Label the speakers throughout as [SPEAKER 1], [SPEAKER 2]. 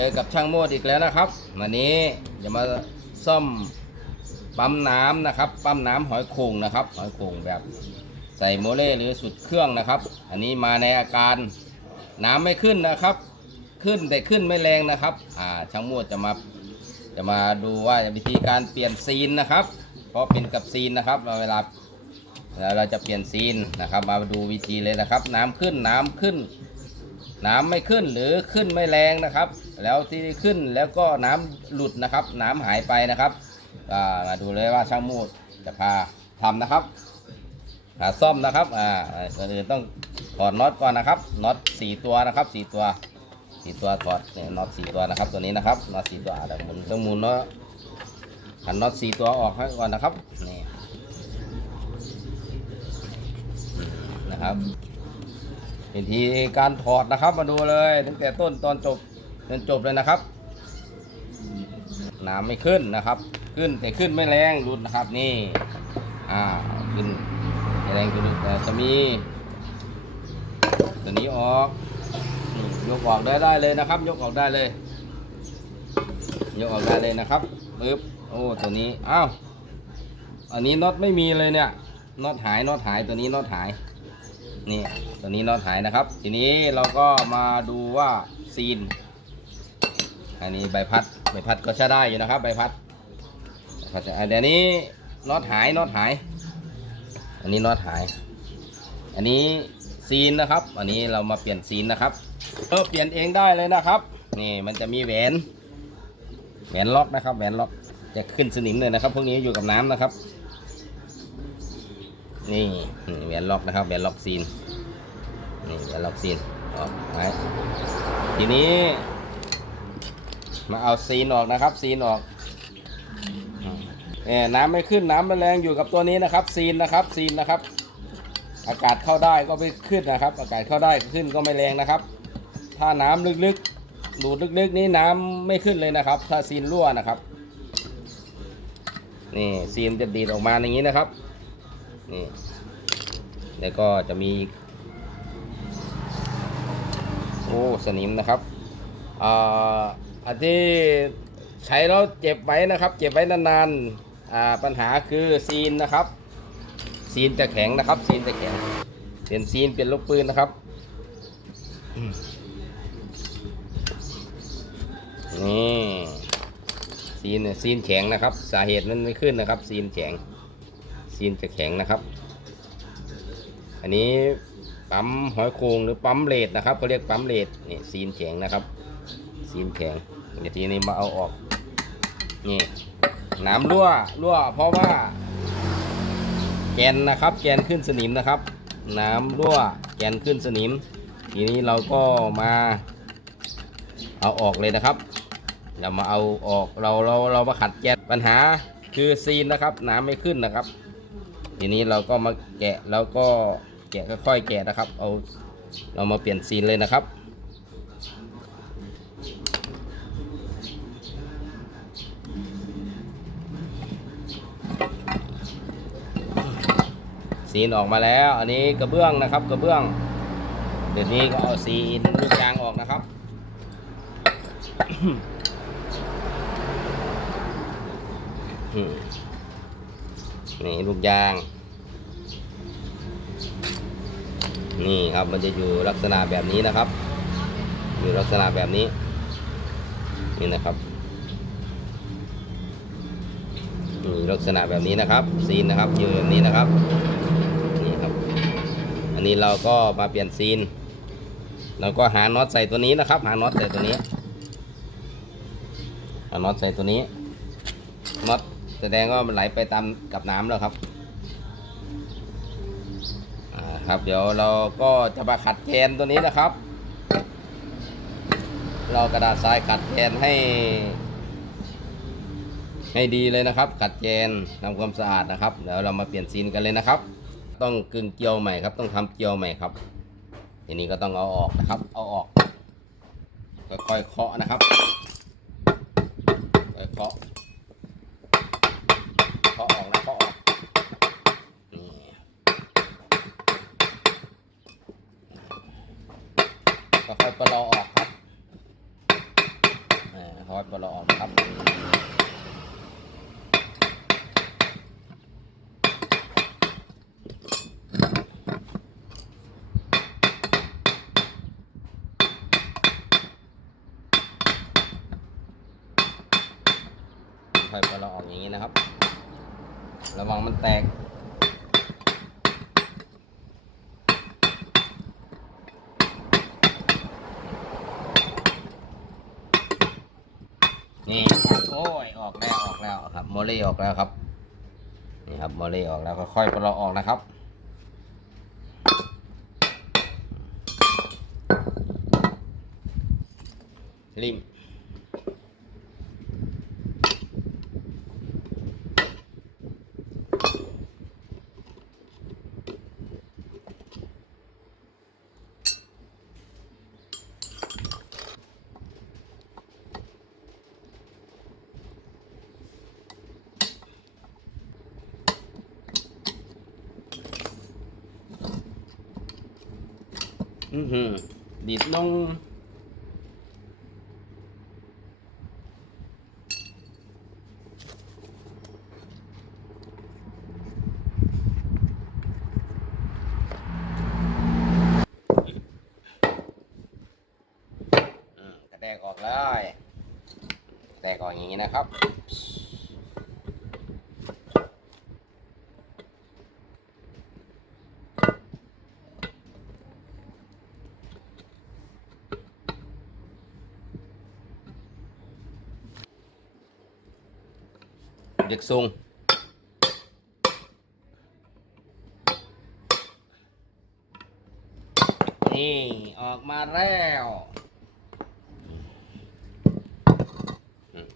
[SPEAKER 1] เจอกับช่างโมดอีกแล้วนะครับ วันนี้จะมาซ่อมปั๊มน้ำนะครับ ปั๊มน้ำหอยโข่งนะครับ หอยโข่งแบบใส่โมเล่หรือสุดเครื่องนะครับ อันนี้มาในอาการน้ำไม่ขึ้นนะครับ ขึ้นแต่ขึ้นไม่แรงนะครับ อ่าช่างโมดจะมาจะมาดูว่าวิธีการเปลี่ยนซีนนะครับ เพราะเป็นกับซีนนะครับเราเวลาแล้วเราจะเปลี่ยนซีนนะครับ มาดูวิธีเลยนะครับ น้ำขึ้นน้ำขึ้น น้ำไม่ขึ้นหรือขึ้นไม่แรงนะครับ แล้วที่ขึ้นแล้วก็น้ำหลุดนะครับ น้ำหายไปนะครับมาดูเลยว่าช่างมูดจะพาทำนะครับหาซ่อมนะครับอ่าก่อนอื่นต้องถอดน็อตก่อนนะครับน็อตสี่ตัวนะครับสี่ตัวสี่ตัวถอดเนี่ยน็อตสี่ตัวนะครับ ตัวนี้นะครับน็อตสี่ตัวเดี๋ยวหมุนต้องหมุนเนาะหันน็อตสี่ตัวออกให้ก่อนนะครับนี่นะครับ วิธีการถอดนะครับมาดูเลยตั้งแต่ต้นตอนจบจนจบเลยนะครับน้ำไม่ขึ้นนะครับ ขึ้นแต่ขึ้นไม่แรงรุดนะครับนี่อ่าขึ้นแรงขึ้นแต่จะมี ตัวนี้ออกยกออกได้ได้เลยนะครับ ยกออกได้เลย ยกออกได้เลยนะครับปึ๊บโอ้ตัวนี้อ้าวอันนี้น็อตไม่มีเลยเนี่ยน็อตหายน็อตหายตัวนี้น็อตหาย นี่ตัวนี้น็อตหายนะครับ ทีนี้เราก็มาดูว่าซีน อันนี้ใบพัดใบพัดก็ใช้ได้อยู่นะครับใบพัดเดี๋ยวนี้น็อตหายน็อตหาย อันนี้น็อตหาย อันนี้ซีนนะครับ อันนี้เรามาเปลี่ยนซีนนะครับเออเปลี่ยนเองได้เลยนะครับ นี่มันจะมีแหวนแหวนล็อกนะครับแหวนล็อกจะขึ้นสนิมเลยนะครับ พวกนี้อยู่กับน้ำนะครับ นี่แหวนล็อกนะครับแหวนล็อกซีนนี่แหวนล็อกซีนออกไว้ทีนี้ มาเอาซีนออกนะครับ ซีนออกเออน้ำไม่ขึ้นน้ำไม่แรงอยู่กับตัวนี้นะครับ ซีนนะครับซีนนะครับ อากาศเข้าได้ก็ไม่ขึ้นนะครับ อากาศเข้าได้ขึ้นก็ไม่แรงนะครับ ถ้าน้ำลึกๆดูดลึกๆ นี้น้ำไม่ขึ้นเลยนะครับ ถ้าซีนรั่วนะครับนี่ซีนจะดีดออกมาอย่างนี้นะครับ นี่ แล้วก็จะมี โอ้ สนิมนะครับ อ่า อันที่ใช้แล้วเจ็บไว้นะครับ เจ็บไว้นานๆ อ่า ปัญหาคือซีนนะครับ ซีนจะแข็งนะครับ ซีนจะแข็ง เปลี่ยนซีนเปลี่ยนลูกปืนนะครับ นี่ซีนซีนแข็งนะครับ สาเหตุมันไม่ขึ้นนะครับ ซีนแข็ง ซีนจะแข็งนะครับ อันนี้ปั๊มหอยโครงหรือปั๊มเลดนะครับเขาเรียกปั๊มเลดนี่ซีนแข็งนะครับ ซีนแข็งเดี๋ยวทีนี้มาเอาออกนี่น้ำรั่วรั่วเพราะว่า แกนนะครับแกนขึ้นสนิมนะครับ น้ำรั่วแกนขึ้นสนิม ทีนี้เราก็มาเอาออกเลยนะครับ เรามาเอาออกเราเราเรามาขัดแกนปัญหาคือซีนนะครับน้ำไม่ขึ้นนะครับ ทีนี้เราก็มาแกะแล้วก็แกะค่อยๆแกะนะครับ เอาเรามาเปลี่ยนซีนเลยนะครับ ซีนออกมาแล้ว อันนี้กระเบื้องนะครับกระเบื้องเดี๋ยวนี้ก็เอาซีนลูกยางออกนะครับอืม นี่ลูกยาง นี่ครับมันจะอยู่ลักษณะแบบนี้นะครับ อยู่ลักษณะแบบนี้ นี่นะครับลักษณะแบบนี้นะครับ ซีนนะครับอยู่แบบนี้นะครับนี่ครับ อันนี้เราก็มาเปลี่ยนซีนเราก็หาน็อตใส่ตัวนี้นะครับ หาน็อตใส่ตัวนี้หาน็อตใส่ตัวนี้น็อต แสดงว่ามันไหลไปตามกับน้ำแล้วครับอ่าครับเดี๋ยวเราก็จะมาขัดแกนตัวนี้นะครับ เรากระดาษทรายขัดแกนให้ ให้ดีเลยนะครับ ขัดแกนทำความสะอาดนะครับเดี๋ยวเรามาเปลี่ยนซีนกันเลยนะครับ ต้องกึ่งเกลียวใหม่ครับ ต้องทำเกลียวใหม่ครับ ทีนี้ก็ต้องเอาออกนะครับ เอาออกค่อยๆเคาะนะครับค่อยเคาะ เคาออกนะเคาออกนี่ค่อยๆปลอออกครับคอยปลดออกครับค่อยปลดออกอย่างนี้นะครับ ระวังมันแตก นี่โอ้ยออกแล้วออกแล้วครับโมเลออกแล้วครับ นี่ครับโมเลออกแล้วก็ค่อยปลดออกนะครับริม อือหือดีดลงอืมกระแดกออกเลย แตกออกอย่างนี้นะครับ เด็กซุงนี่ออกมาแล้วอืม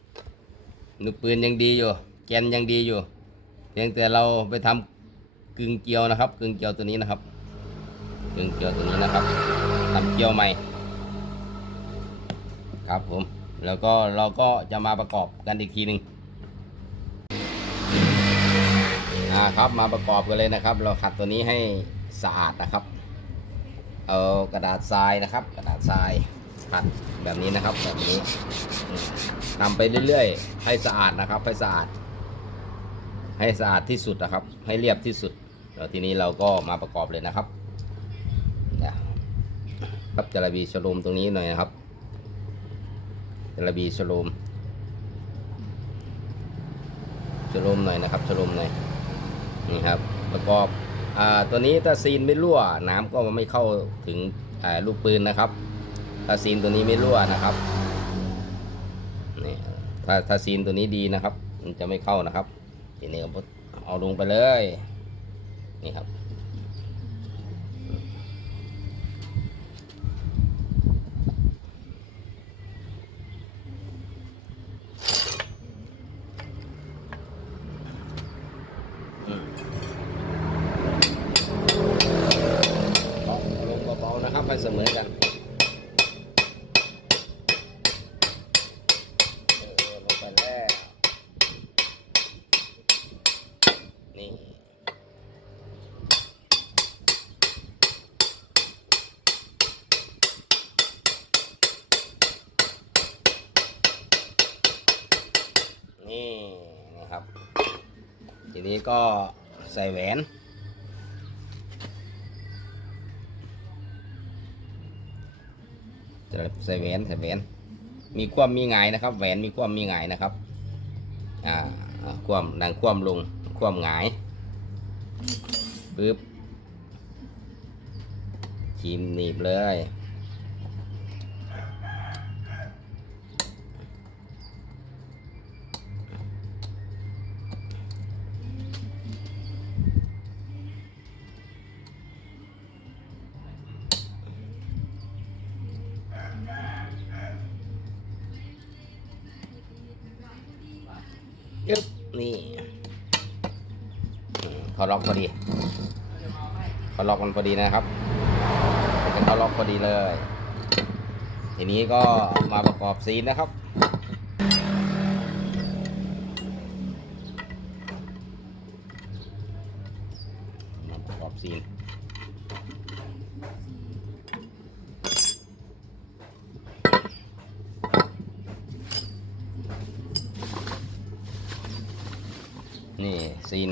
[SPEAKER 1] ลูปืนยังดีอยู่ แกนยังดีอยู่เพียงแต่เราไปทำกึ่งเกียวนะครับ กึ่งเกียวตัวนี้นะครับ กึ่งเกียวตัวนี้นะครับทำเกียวใหม่ ครับผม แล้วก็เราก็จะมาประกอบกันอีกทีหนึ่ง อ่าครับมาประกอบกันเลยนะครับ เราขัดตัวนี้ให้สะอาดนะครับ เอากระดาษทรายนะครับ กระดาษทรายขัดแบบนี้นะครับแบบนี้ทำไปเรื่อยๆ ให้สะอาดนะครับ ให้สะอาด ให้สะอาดที่สุดนะครับ ให้เรียบที่สุดแล้วทีนี้เราก็มาประกอบเลยนะครับเนี่ยครับจระบีชโลมตรงนี้หน่อยนะครับจระบีชโลมชโลมหน่อยนะครับชโลมหน่อย นี่ครับประกอบอตัวนี้ถ้าซีนไม่รั่วน้ำก็ไม่เข้าถึงลูกปืนนะครับ ถ้าซีนตัวนี้ไม่รั่วนะครับนี่ถ้าถ้าซีนตัวนี้ดีนะครับ มันจะไม่เข้านะครับทีนี้เอาลงไปเลยนี่ครับ นะครับ ทีนี้ก็ใส่แหวนจะใส่แหวนใส่แหวน มีความมีหงายนะครับ แหวนมีความมีหงายนะครับ อ่าความดังความลงความหงายปึ๊บชิมหนีบเลย นี่เขาล็อกพอดีเขาล็อกมันพอดีนะครับเป็นเขาล็อกพอดีเลย ทีนี้ก็มาประกอบซีนนะครับ มาประกอบซีน นี่ซีน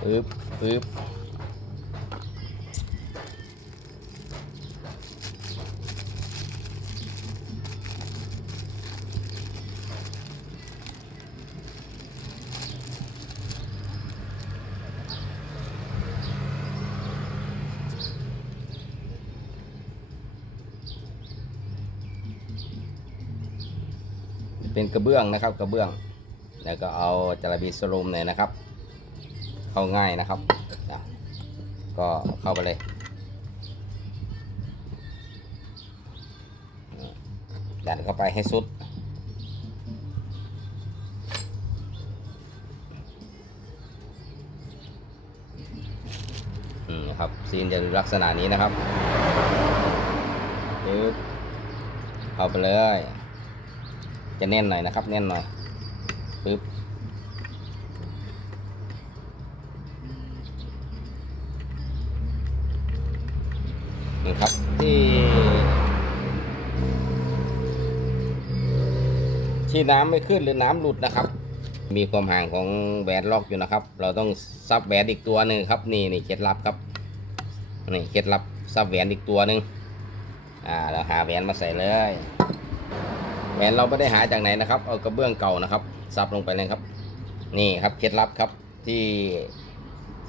[SPEAKER 1] ปึ๊บปึ๊บ เป็นกระเบื้องนะครับกระเบื้อง แล้วก็เอาจาระบีสโลมเลยนะครับ เข้าง่ายนะครับ ก็เข้าไปเลยดันเข้าไปให้สุด อืมนะครับซีนจะลักษณะนี้นะครับปึ๊บเข้าไปเลย จะแน่นหน่อยนะครับ แน่นหน่อยปึ๊บนี่ครับที่ที่น้ำไม่ขึ้นหรือน้ำหลุดนะครับ มีความห่างของแหวนล็อกอยู่นะครับ เราต้องซับแหวนอีกตัวหนึ่งครับ นี่นี่เคล็ดลับครับนี่เคล็ดลับซับแหวนอีกตัวหนึ่งอ่าเราหาแหวนมาใส่เลย แหวนเราไม่ได้หาจากไหนนะครับ เอากระเบื้องเก่านะครับซับลงไปเลยครับ นี่ครับเคล็ดลับครับที่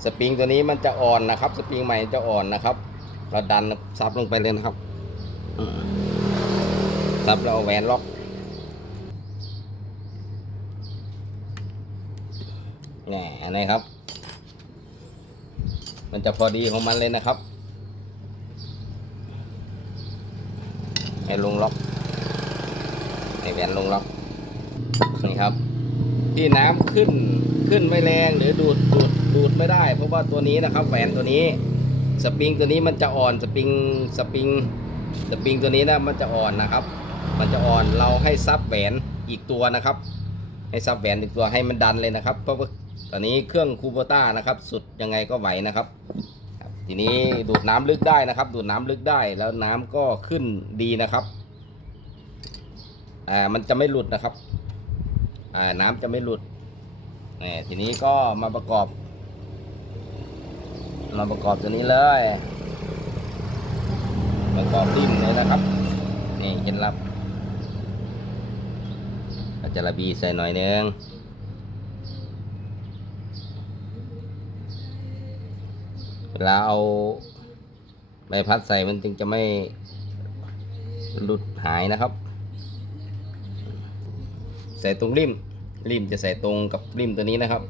[SPEAKER 1] สปริงตัวนี้มันจะอ่อนนะครับ สปริงใหม่จะอ่อนนะครับ เราดันซับลงไปเลยนะครับซับแล้วเอาแหวนล็อกนี่อันนี้ครับ มันจะพอดีของมันเลยนะครับให้ลงล็อก ให้แหวนลงล็อกนี่ครับ ที่น้ำขึ้นขึ้นไม่แรงหรือดูดดูดดูดไม่ได้ เพราะว่าตัวนี้นะครับแหวนตัวนี้ สปริงตัวนี้มันจะอ่อนสปริงสปริงสปริงตัวนี้นะมันจะอ่อนนะครับ มันจะอ่อนเราให้ซับแหวนอีกตัวนะครับ ให้ซับแหวนอีกตัวให้มันดันเลยนะครับ เพราะว่าตอนนี้เครื่องคูโบต้านะครับ สุดยังไงก็ไหวนะครับครับทีนี้ดูดน้ำลึกได้นะครับ ดูดน้ำลึกได้แล้วน้ำก็ขึ้นดีนะครับ อ่ามันจะไม่หลุดนะครับ อ่าน้ำจะไม่หลุดนี่ทีนี้ก็มาประกอบ มาประกอบตัวนี้เลย ประกอบดิ้นเลยนะครับ นี่เคล็ดลับอาจาระบีใส่หน่อยนึงเวลาเอาใบพัดใส่มันจึงจะไม่หลุดหายนะครับ ส่ตรงริม ริมจะใส่ตรงกับริมตัวนี้นะครับ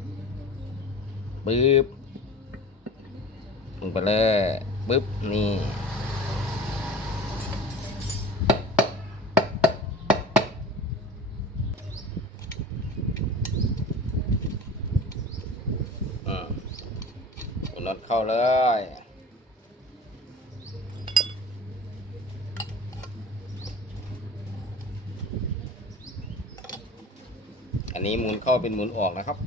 [SPEAKER 1] ปึ๊บลงไปเลยปึ๊บนี่อืมเอาน็อตเข้าเลย อั นี้หมุนเข้าเป็นหมุนออกนะครับ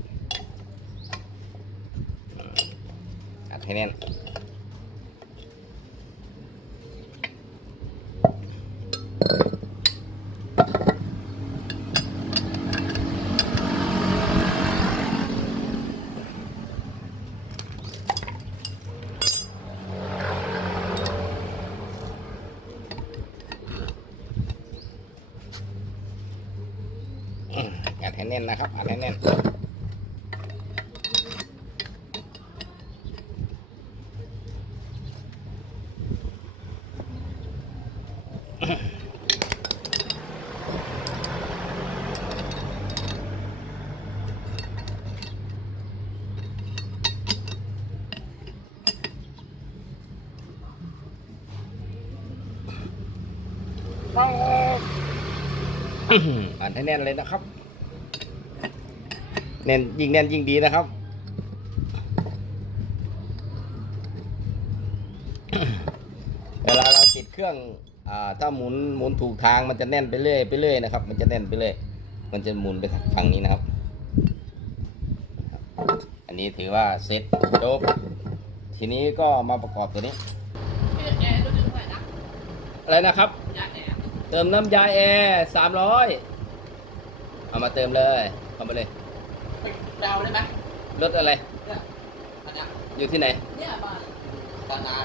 [SPEAKER 1] อัดให้แน่นอืม อัดให้แน่นนะครับ อัดให้แน่นอัดให้แน่นเลยนะครับ แน่นยิ่งแน่นยิ่งดีนะครับ เวลาเราติดเครื่องอ่าถ้าหมุนหมุนถูกทางมันจะแน่นไปเรื่อยไปเรื่อยนะครับ มันจะแน่นไปเรื่อยมันจะหมุนไปฝั่งนี้นะครับ อันนี้ถือว่าเสร็จจบทีนี้ก็มาประกอบตัวนี้
[SPEAKER 2] พี่แอร์ตัวหนึ่งเท่าไหร่นะ
[SPEAKER 1] อะไรนะครับเติมน้ำยาแอร์สามร้อยเอามาเติมเลยเข้ามาเลย
[SPEAKER 2] ดาวได้ไหม
[SPEAKER 1] รถอะไร
[SPEAKER 2] เนี่ยอันเนี้ย
[SPEAKER 1] อยู่ที่ไหน
[SPEAKER 2] เนี่ยบ้านตานาน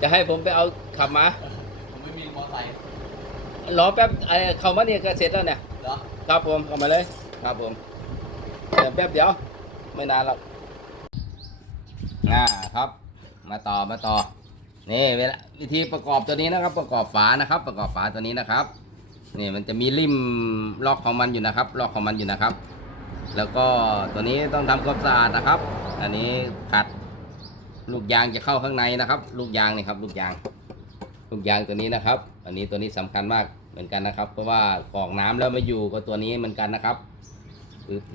[SPEAKER 1] จะให้ผมไปเอาขับมา
[SPEAKER 2] ผมไม่มีมอไซค์
[SPEAKER 1] รอแป๊บไอ้เข้ามาเนี่ยก็เสร็จแล้วเนี่ย
[SPEAKER 2] เหรอ
[SPEAKER 1] ครับผมเข้ามาเลย ครับผมเดี๋ยวแป๊บเดียว ไม่นานหรอกอ่าครับ มาต่อมาต่อ นี่เวลาวิธีประกอบตัวนี้นะครับ ประกอบฝานะครับ ประกอบฝาตัวนี้นะครับ นี่มันจะมีริมล็อกของมันอยู่นะครับล็อกของมันอยู่นะครับ แล้วก็ตัวนี้ต้องทำความสะอาดนะครับ อันนี้ขัดลูกยางจะเข้าข้างในนะครับ ลูกยางนี่ครับ ลูกยาง ลูกยางตัวนี้นะครับ อันนี้ตัวนี้สำคัญมากเหมือนกันนะครับ เพราะว่ากรอกน้ำแล้วมาอยู่กับตัวนี้เหมือนกันนะครับ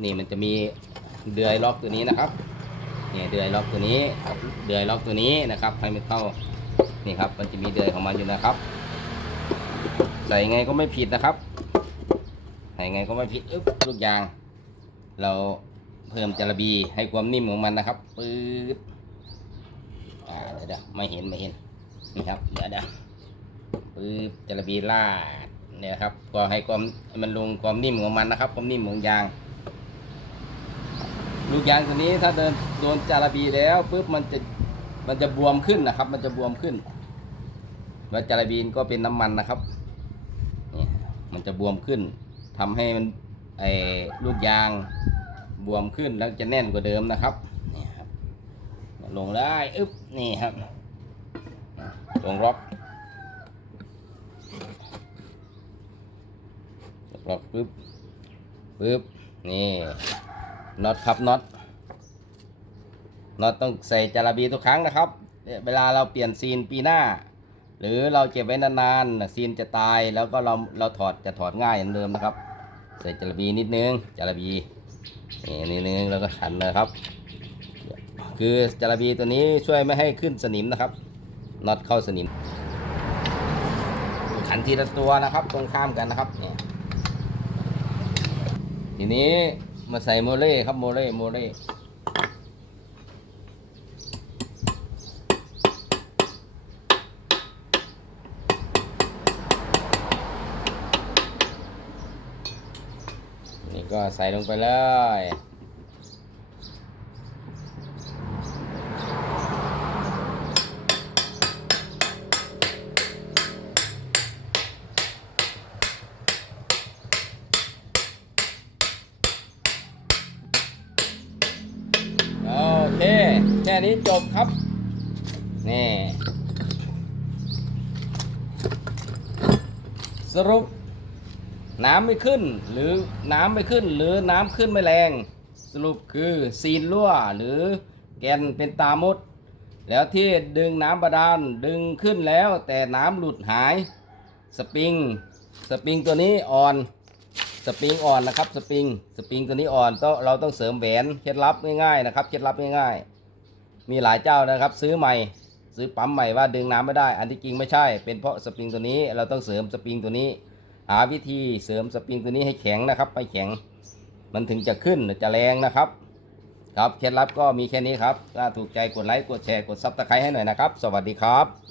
[SPEAKER 1] นี่มันจะมีเดือยล็อกตัวนี้นะครับเนี่ยเดือยล็อกตัวนี้เดือยล็อกตัวนี้นะครับให้มันเข้านี่ครับ มันจะมีเดือยของมันอยู่นะครับ ใส่ไงก็ไม่ผิดนะครับใส่ไงก็ไม่ผิดอึ๊บลูกยาง เราเพิ่มจระบีให้ความนิ่มของมันนะครับปึ๊บอ่าเดี๋ยวเดี๋ยวไม่เห็นไม่เห็นนี่ครับเดี๋ยวเดี๋ยวปึ๊บจระบีลาดเนี่ยครับก็ให้ความมันลงความนิ่มของมันนะครับ ความนิ่มของยาง ลูกยางตัวนี้ถ้าเดินโดนจระบีแล้วปุ๊บมันจะมันจะบวมขึ้นนะครับ มันจะบวมขึ้นแล้วจระบีนก็เป็นน้ำมันนะครับ มันจะบวมขึ้นทำให้มันไอ้ลูกยางบวมขึ้นแล้วจะแน่นกว่าเดิมนะครับนี่ครับลงได้อึ๊บนี่ครับลงล็อกล็อกปึ๊บปึ๊บนี่น็อตครับน็อตน็อตต้องใส่จาระบีทุกครั้งนะครับ เวลาเราเปลี่ยนซีนปีหน้า หรือเราเก็บไว้นานๆซีนจะตายแล้วก็เราเราถอดจะถอดง่ายอย่างเดิมนะครับ ใส่จาระบีนิดนึงจาระบีนี่นิดนึงแล้วก็ขันนะครับ คือจาระบีตัวนี้ช่วยไม่ให้ขึ้นสนิมนะครับน็อตเข้าสนิม ขันทีละตัวนะครับ ตรงข้ามกันนะครับเนี่ยทีนี้มาใส่โมเล่ครับโมเล่โมเล่ นี่ก็ใส่ลงไปเลย โอเค แค่นี้จบครับ นี่สรุป น้ำไม่ขึ้น หรือน้ำไม่ขึ้น หรือน้ำขึ้นไม่แรง สรุปคือซีนรั่วหรือแกนเป็นตามด แล้วที่ดึงน้ำบาดาลดึงขึ้นแล้วแต่น้ำหลุดหาย สปริง สปริงตัวนี้อ่อน สปริงอ่อนนะครับ สปริง สปริงตัวนี้อ่อนต้องเราต้องเสริมแหวนเคล็ดลับง่ายๆนะครับ เคล็ดลับง่ายๆ มีหลายเจ้านะครับ ซื้อใหม่ซื้อปั๊มใหม่ว่าดึงน้ำไม่ได้ อันที่จริงไม่ใช่ เป็นเพราะสปริงตัวนี้เราต้องเสริมสปริงตัวนี้ หาวิธีเสริมสปริงตัวนี้ให้แข็งนะครับให้แข็ง มันถึงจะขึ้นจะแรงนะครับ ครับเคล็ดลับก็มีแค่นี้ครับถ้าถูกใจกดไลค์กดแชร์กดซับสไครต์ให้หน่อยนะครับ สวัสดีครับ